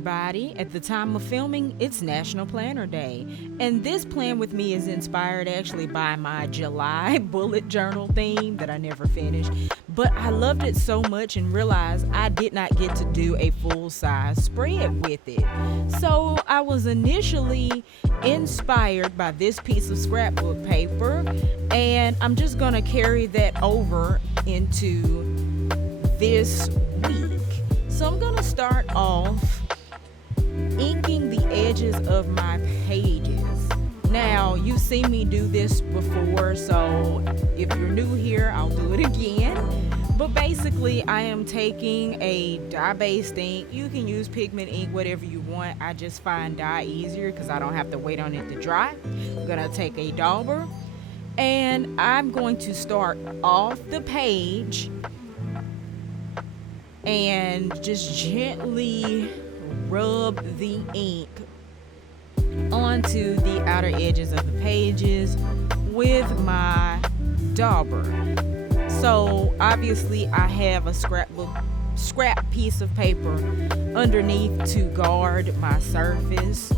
everybody. At the time of filming, it's National Planner Day. And this plan with me is inspired actually by my July bullet journal theme that I never finished. But I loved it so much and realized I did not get to do a full-size spread with it. So I was initially inspired by this piece of scrapbook paper, and I'm just going to carry that over into this week. So I'm going to start off inking the edges of my pages. Now, you've seen me do this before, so if you're new here, I'll do it again. But basically, I am taking a dye-based ink. You can use pigment ink, whatever you want. I just find dye easier because I don't have to wait on it to dry. I'm going to take a dauber, and I'm going to start off the page and just gently rub the ink onto the outer edges of the pages with my dauber. So obviously I have a scrap piece of paper underneath to guard my surface,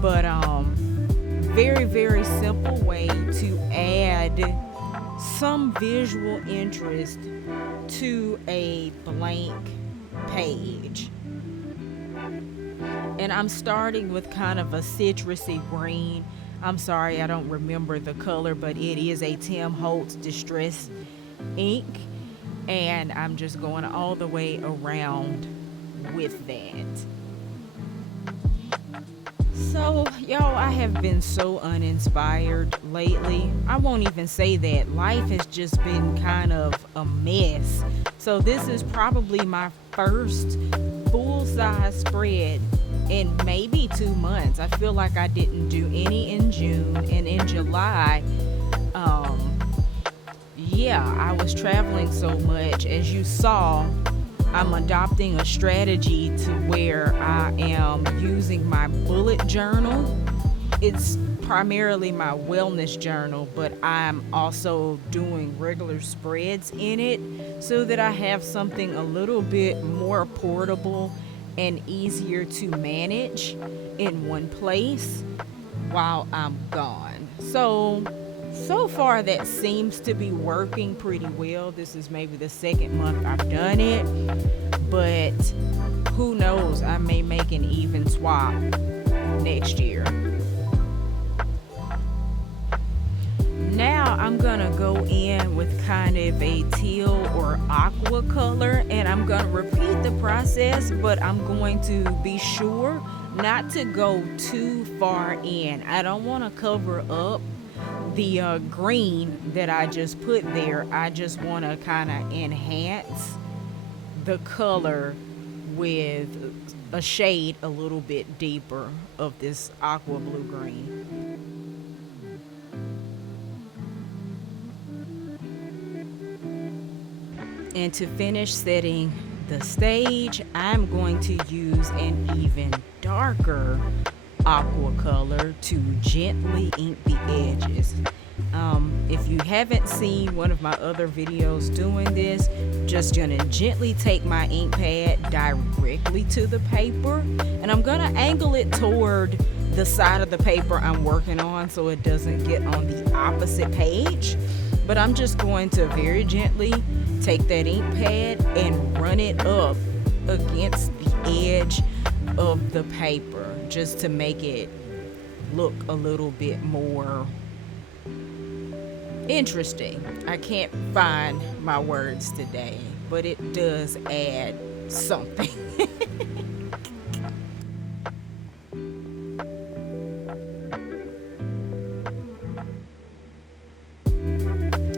but very, very simple way to add some visual interest to a blank page. And I'm starting with kind of a citrusy green. I'm sorry, I don't remember the color, but it is a Tim Holtz Distress ink, and I'm just going all the way around with that. So, y'all, I have been so uninspired lately. I won't even say that. Life has just been kind of a mess. So this is probably my first full-size spread in maybe 2 months. I feel like I didn't do any in June, and in July, I was traveling so much. As you saw, I'm adopting a strategy to where I am using my bullet journal. It's primarily my wellness journal, but I'm also doing regular spreads in it so that I have something a little bit more portable and easier to manage in one place while I'm gone. So far that seems to be working pretty well. This is maybe the second month I've done it, but who knows, I may make an even swap next year. Now I'm gonna go in with kind of a teal or aqua color, and I'm gonna repeat the process, but I'm going to be sure not to go too far in. I don't want to cover up the green that I just put there. I just want to kind of enhance the color with a shade a little bit deeper of this aqua blue green. And to finish setting the stage, I'm going to use an even darker aqua color to gently ink the edges. If you haven't seen one of my other videos doing this, just gonna gently take my ink pad directly to the paper, and I'm gonna angle it toward the side of the paper I'm working on so it doesn't get on the opposite page. But I'm just going to very gently take that ink pad and run it up against the edge of the paper just to make it look a little bit more interesting. I can't find my words today, but it does add something.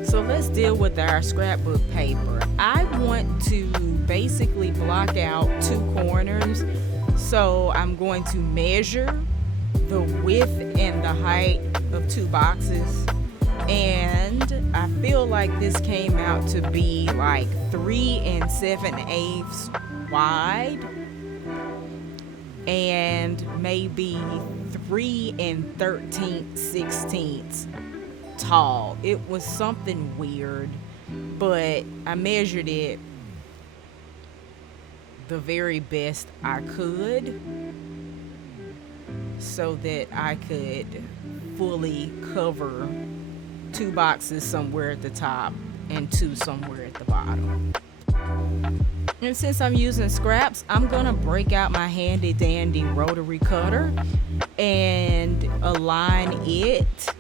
So let's deal with our scrapbook paper. I want to basically block out 2 corners. So I'm going to measure the width and the height of 2 boxes. And I feel like this came out to be like 3 7/8 wide and maybe 3 13/16 tall. It was something weird, but I measured it the very best I could. so that I could fully cover 2 boxes somewhere at the top and 2 somewhere at the bottom. And since I'm using scraps, I'm gonna break out my handy dandy rotary cutter and align it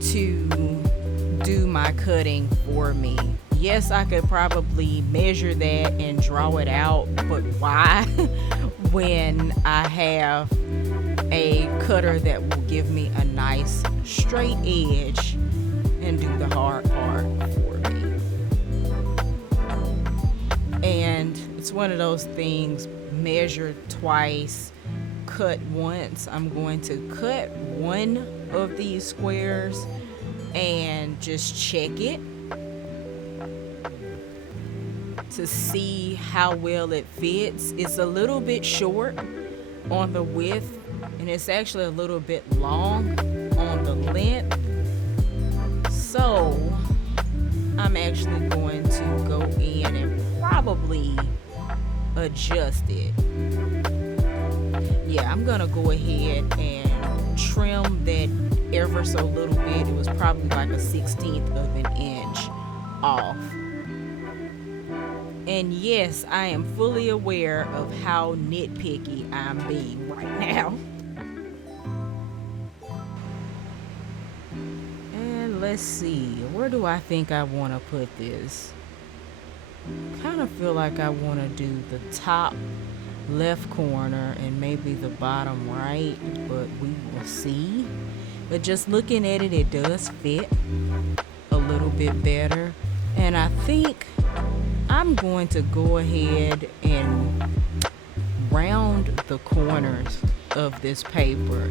to do my cutting for me. Yes, I could probably measure that and draw it out, but why when I have a cutter that will give me a nice straight edge and do the hard part for me? And it's one of those things, measure twice, cut once. I'm going to cut one of these squares and just check it to see how well it fits. It's a little bit short on the width, and it's actually a little bit long on the length. So I'm actually going to go in and probably adjust it. Yeah, I'm gonna go ahead and trim that ever so little bit. It was probably like a 1/16 of an inch off. And yes, I am fully aware of how nitpicky I'm being right now. And let's see, where do I think I want to put this? Kind of feel like I want to do the top left corner and maybe the bottom right, but we will see. But just looking at it, it does fit a little bit better. And I think I'm going to go ahead and round the corners of this paper,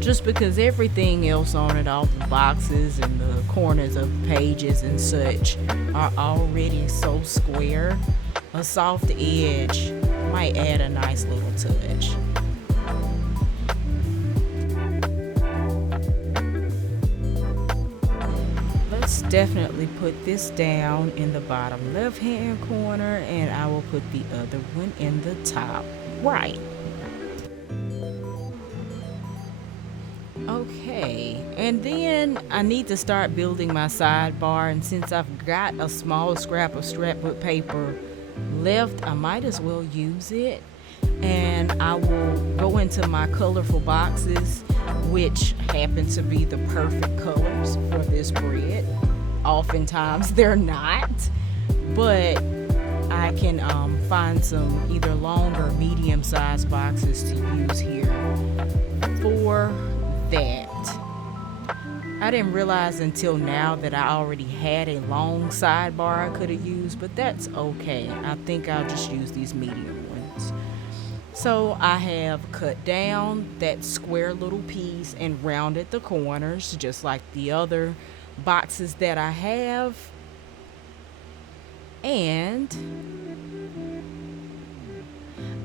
just because everything else on it, all the boxes and the corners of pages and such, are already so square. A soft edge might add a nice little touch. Let's definitely put this down in the bottom left hand corner, and I will put the other one in the top right. Okay, and then I need to start building my sidebar, and since I've got a small scrap of scrapbook paper left, I might as well use it. And I will go into my colorful boxes, which happen to be the perfect colors for this bread. Oftentimes they're not, but I can find some either long or medium sized boxes to use here for that. I didn't realize until now that I already had a long sidebar I could have used, but that's okay. I think I'll just use these medium ones. So I have cut down that square little piece and rounded the corners just like the other boxes that I have. And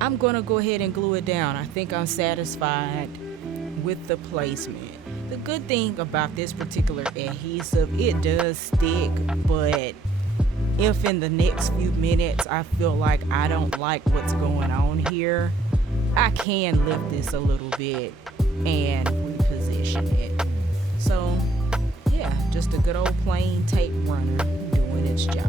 I'm gonna go ahead and glue it down. I think I'm satisfied with the placement. The good thing about this particular adhesive, it does stick, but if in the next few minutes I feel like I don't like what's going on here, I can lift this a little bit and reposition it. So yeah, just a good old plain tape runner doing its job.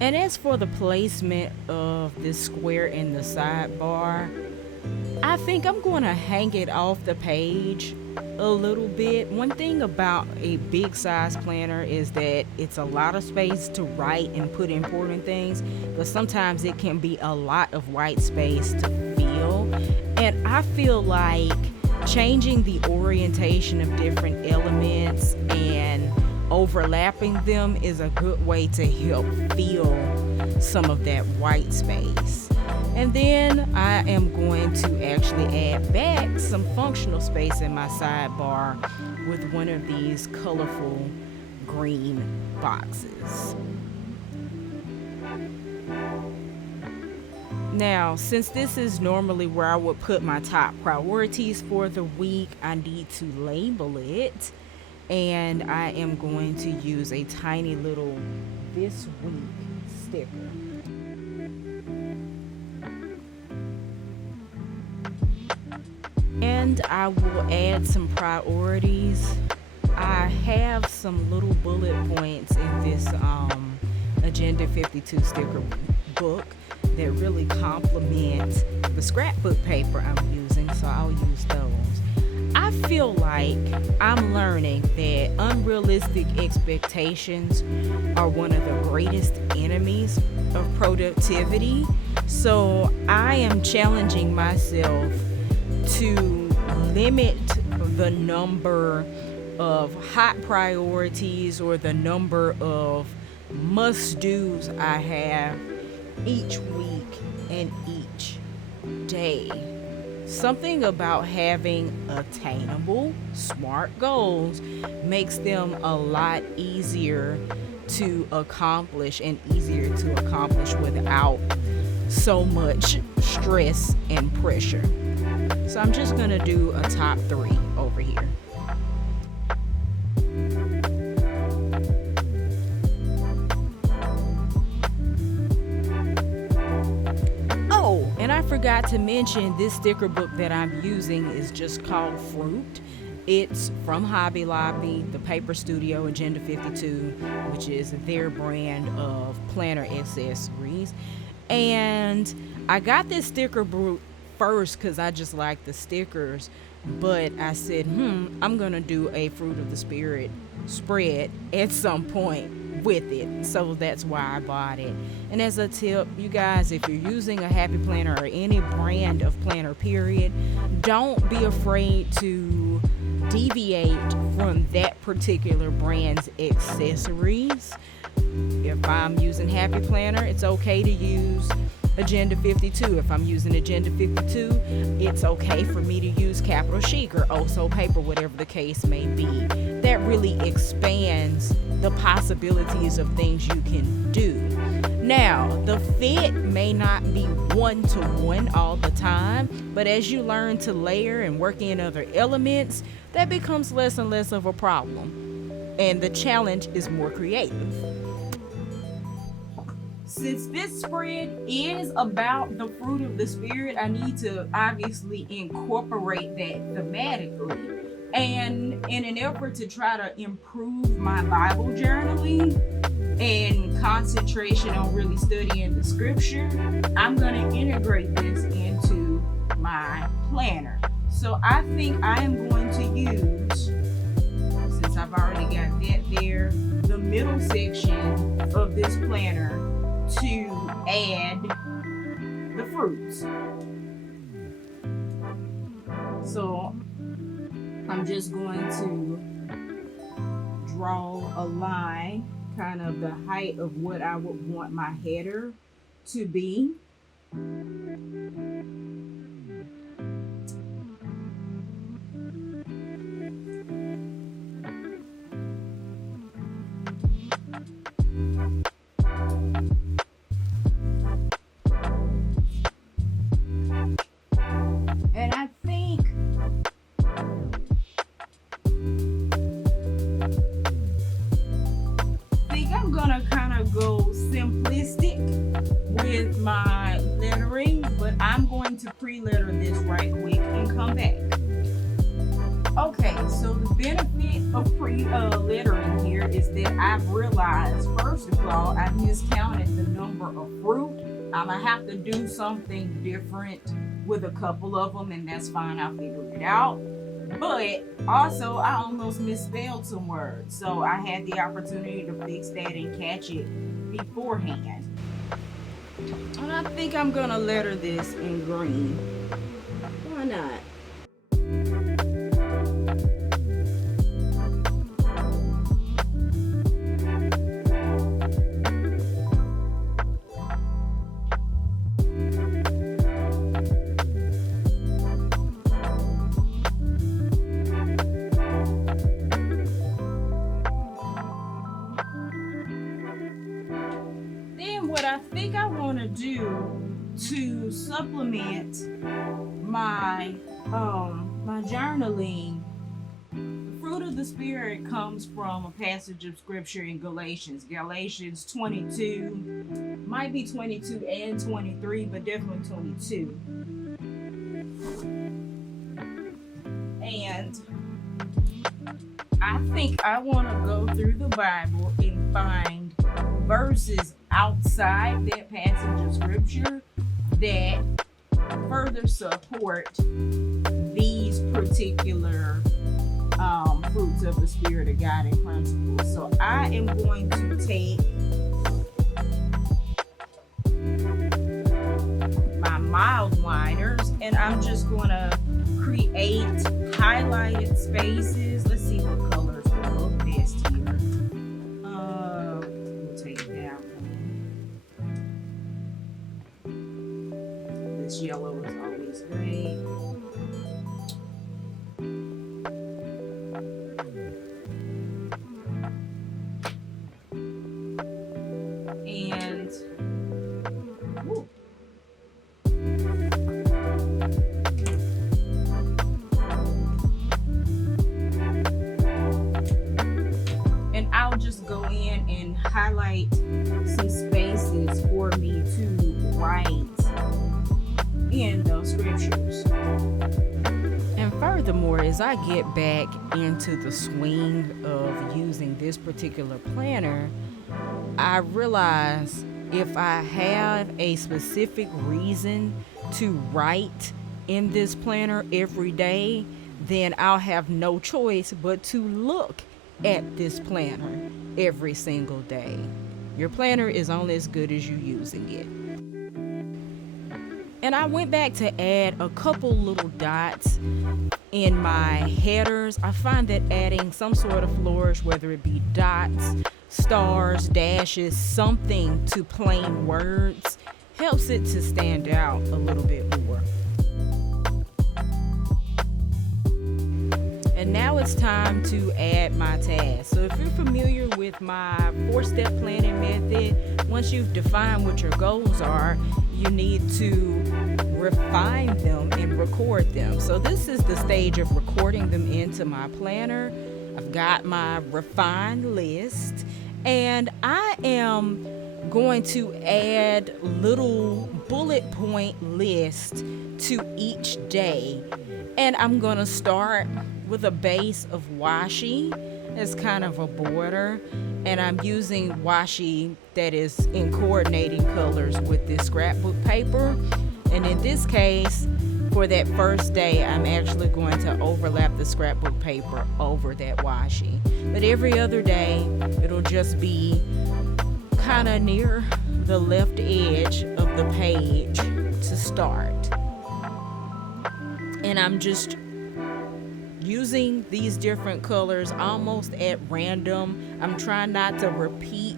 And as for the placement of this square in the sidebar, I think I'm going to hang it off the page a little bit. One thing about a big size planner is that it's a lot of space to write and put important things, but sometimes it can be a lot of white space to fill. And I feel like changing the orientation of different elements and overlapping them is a good way to help fill some of that white space. And then I am going to actually add back some functional space in my sidebar with one of these colorful green boxes. Now, since this is normally where I would put my top priorities for the week, I need to label it. And I am going to use a tiny little this week sticker. And I will add some priorities. I have some little bullet points in this Agenda 52 sticker book that really complement the scrapbook paper I'm using, so I'll use those. I feel like I'm learning that unrealistic expectations are one of the greatest enemies of productivity. So I am challenging myself to limit the number of hot priorities or the number of must-dos I have each week and each day. Something about having attainable, smart goals makes them a lot easier to accomplish and easier to accomplish without so much stress and pressure. So I'm just going to do a top 3 over here. And I forgot to mention this sticker book that I'm using is just called Fruit. It's from Hobby Lobby, the Paper Studio Agenda 52, which is their brand of planner accessories. And I got this sticker book first because I just like the stickers. But I said, I'm going to do a Fruit of the Spirit spread at some point with it. So that's why I bought it. And as a tip, you guys, if you're using a Happy Planner or any brand of planner period, don't be afraid to deviate from that particular brand's accessories. If I'm using Happy Planner, it's okay to use Agenda 52. If I'm using Agenda 52, it's okay for me to use Capital Chic or Oso paper, whatever the case may be. That really expands the possibilities of things you can do. Now, the fit may not be one-to-one all the time, but as you learn to layer and work in other elements, that becomes less and less of a problem. And the challenge is more creative. Since this spread is about the fruit of the Spirit, I need to obviously incorporate that thematically. And in an effort to try to improve my Bible journaling and concentration on really studying the scripture, I'm going to integrate this into my planner. So I think I am going to use, since I've already got that there, the middle section of this planner to add the fruits. So I'm just going to draw a line, kind of the height of what I would want my header to be. My lettering, but I'm going to pre-letter this right quick and come back. Okay, so the benefit of pre-lettering here is that I've realized, first of all, I've miscounted the number of fruit. I'm gonna have to do something different with a couple of them, and that's fine, I'll figure it out. But also, I almost misspelled some words, so I had the opportunity to fix that and catch it beforehand. And I think I'm gonna letter this in green. Why not? Then what I think I want to do to my journaling, the fruit of the Spirit comes from a passage of scripture in Galatians 22, might be 22 and 23, but definitely 22. And I think I want to go through the Bible and find verses outside that passage of scripture that further support these particular fruits of the Spirit or guiding principles. So I am going to take my mild liners and I'm just going to create highlighted spaces. Let's see what colors will look best here. We'll take that one. This yellow is always great. And I'll just go in and highlight some spaces for me to write in those scriptures. And furthermore, as I get back into the swing of using this particular planner, I realize if I have a specific reason to write in this planner every day, then I'll have no choice but to look at this planner every single day. Your planner is only as good as you using it. And I went back to add a couple little dots in my headers. I find that adding some sort of flourish, whether it be dots, stars, dashes, something to plain words, helps it to stand out a little bit more. And now it's time to add my tasks. So if you're familiar with my 4-step planning method, once you've defined what your goals are, you need to refine them and record them. So this is the stage of recording them into my planner. I've got my refined list, and I am going to add little bullet point lists to each day. And I'm going to start with a base of washi as kind of a border, and I'm using washi that is in coordinating colors with this scrapbook paper. And in this case, for that first day, I'm actually going to overlap the scrapbook paper over that washi. But every other day, it'll just be kind of near the left edge of the page to start. And I'm just using these different colors almost at random. I'm trying not to repeat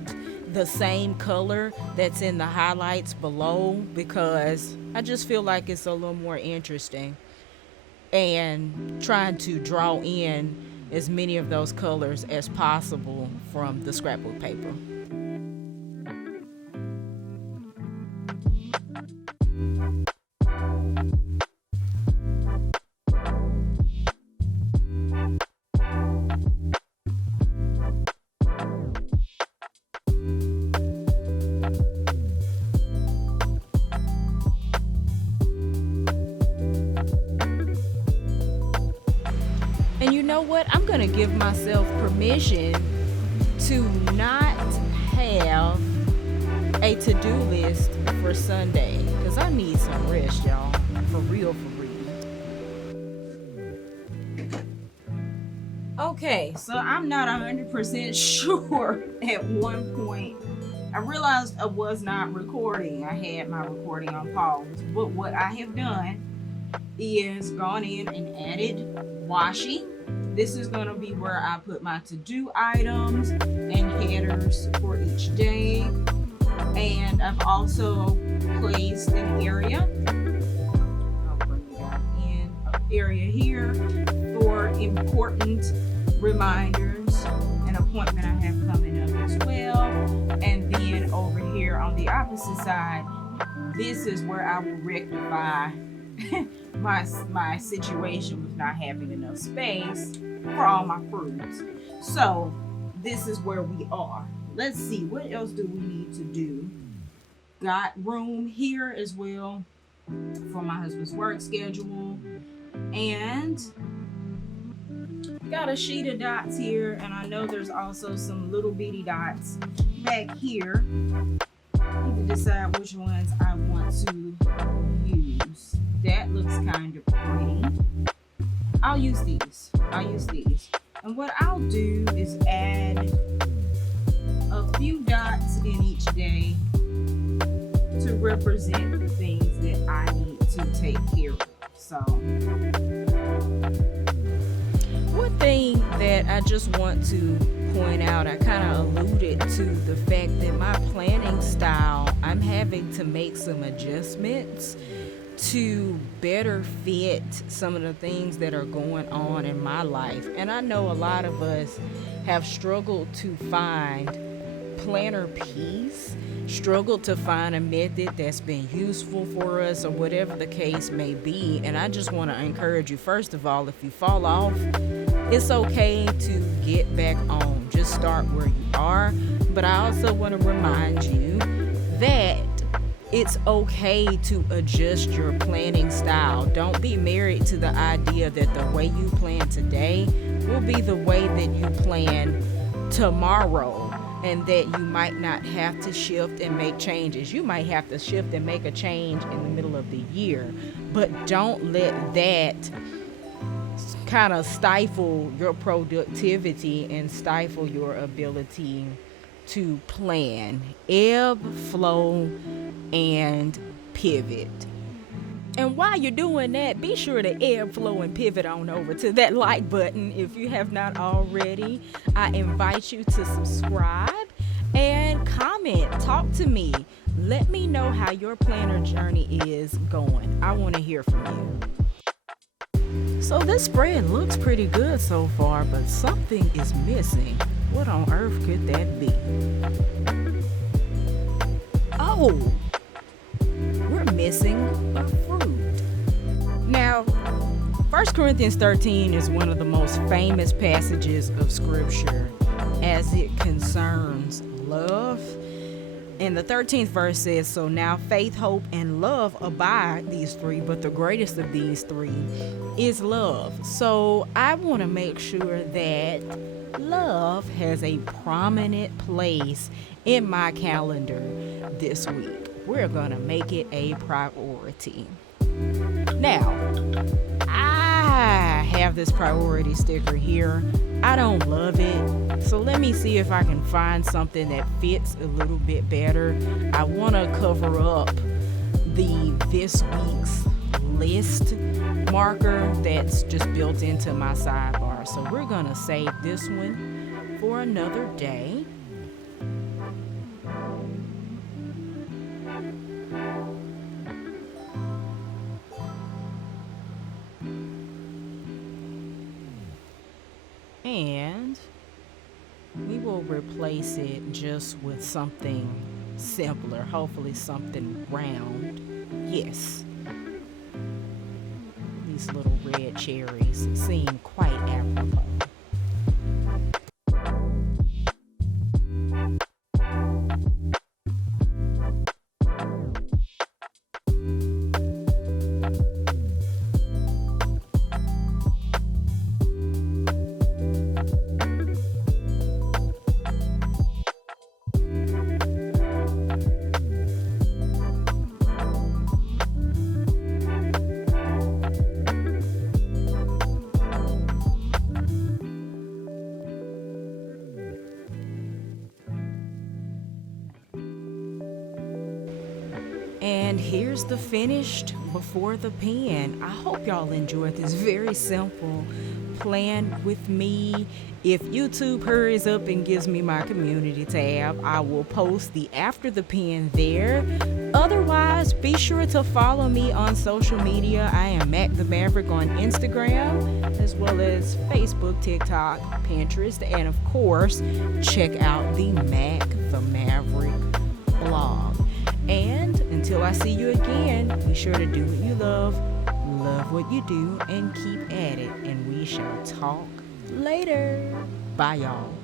the same color that's in the highlights below because I just feel like it's a little more interesting, and trying to draw in as many of those colors as possible from the scrapbook paper. And you know what? I'm going to give myself permission to not have a to-do list for Sunday because I need some rest, y'all. For real, for real. Okay, so I'm not 100% sure at one point. I realized I was not recording. I had my recording on pause. But what I have done is gone in and added washi. This is going to be where I put my to-do items and headers for each day. And I've also placed an area. I'll bring that in. An area here for important reminders, an appointment I have coming up as well. And then over here on the opposite side, this is where I will rectify my situation with not having enough space for all my fruits. So this is where we are. Let's see, what else do we need to do? Got room here as well for my husband's work schedule, and got a sheet of dots here, and I know there's also some little bitty dots back here. I need to decide which ones I want to use. That looks kind of pretty. I'll use these. And what I'll do is add a few dots in each day to represent the things that I need to take care of. So, one thing that I just want to point out, I kind of alluded to the fact that my planning style, I'm having to make some adjustments to better fit some of the things that are going on in my life. And I know a lot of us have struggled to find planner peace, struggled to find a method that's been useful for us, or whatever the case may be. And I just want to encourage you, first of all, if you fall off, it's okay to get back on. Just start where you are. But I also want to remind you that it's okay to adjust your planning style. Don't be married to the idea that the way you plan today will be the way that you plan tomorrow, and that you might not have to shift and make changes. You might have to shift and make a change in the middle of the year, but don't let that kind of stifle your productivity and stifle your ability to plan, ebb, flow, and pivot. And while you're doing that, be sure to ebb, flow, and pivot on over to that like button if you have not already. I invite you to subscribe and comment. Talk to me. Let me know how your planner journey is going. I want to hear from you. So this spread looks pretty good so far, but something is missing. What on earth could that be? Oh, we're missing a fruit. Now, 1 Corinthians 13 is one of the most famous passages of Scripture as it concerns love. And the 13th verse says, "So now faith, hope, and love abide, these three, but the greatest of these three is love." So I want to make sure that love has a prominent place in my calendar this week. We're going to make it a priority. Now, I have this priority sticker here. I don't love it, so let me see if I can find something that fits a little bit better. I want to cover up the this week's list marker that's just built into my sidebar. So we're going to save this one for another day. And we will replace it just with something simpler, hopefully something round. Yes. These little red cherries seem quite apropos. And here's the finished before the pen. I hope y'all enjoyed this very simple plan with me. If YouTube hurries up and gives me my community tab, I will post the after the pen there. Otherwise, be sure to follow me on social media. I am Mac the Maverick on Instagram, as well as Facebook, TikTok, Pinterest, and of course, check out the Mac the Maverick blog. And until I see you again, be sure to do what you love, Love what you do and keep at it, and we shall talk later. Bye, y'all.